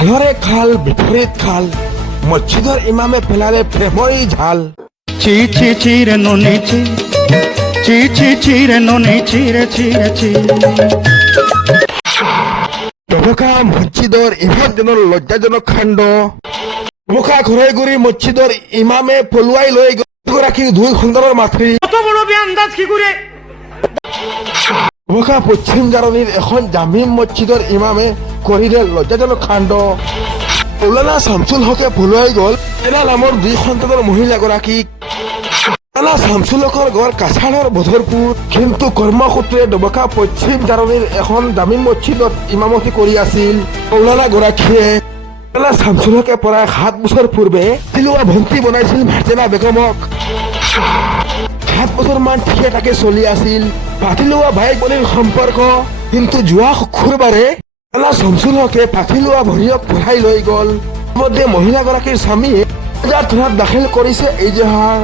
খালরে খাল বিপরীত খাল মসজিদর ইমামে ফেলালে প্রেমই ঝাল। চি চি চিরে নুনি চি চি চি চিরে নুনি চিরে চিরে চি। ডবকা মসজিদর ইমাম জনের লজ্জাজনক কাণ্ড। ডবকা ঘরে ঘুরি মসজিদর ইমামে পলুৱাই লৈ রাখি 2 সুন্দরের মাতৃ। কত বড় বেআন্দাজ কি করে। ডবকা পশ্চিম জারনীর এখন জামিন মসজিদর ইমামে করিলে লজ্জাজনক কাণ্ড। মৌলানা শামসুল হকে পলুৱাই গল এনা নামৰ 2 সন্তানৰ মহিলাগৰাকীক। মৌলানা শামসুল হকৰ ঘৰ কাছাৰৰ বধৰপুৰ, কিন্তু কৰ্মসূত্ৰে ডবকা পশ্চিম জাৰনীৰ এখন জামিন মছজিদত ইমামতি কৰি আছিল। মৌলানা গৰাকীয়ে মৌলানা শামসুল হকে প্ৰায় 7 বছৰ পূৰ্বে তিলোৱা ভণ্টি বনাইছিল মাৰ্জেনা বেগমক। 7 বছৰমান ঠিকে থাকে চলি আছিল, পাতিলোৱা ভাইক ভনীৰ সম্পৰ্ক। কিন্তু যোৱা শুক্ৰবাৰে মৌলানা শামসুল হকে পাতিলোৱা ভনীয়েক পঢ়াই লৈ গল। ইতিমধ্যে মহিলাগৰাকীৰ স্বামীয়ে থানাত দাখিল কৰিছে এজাহাৰ।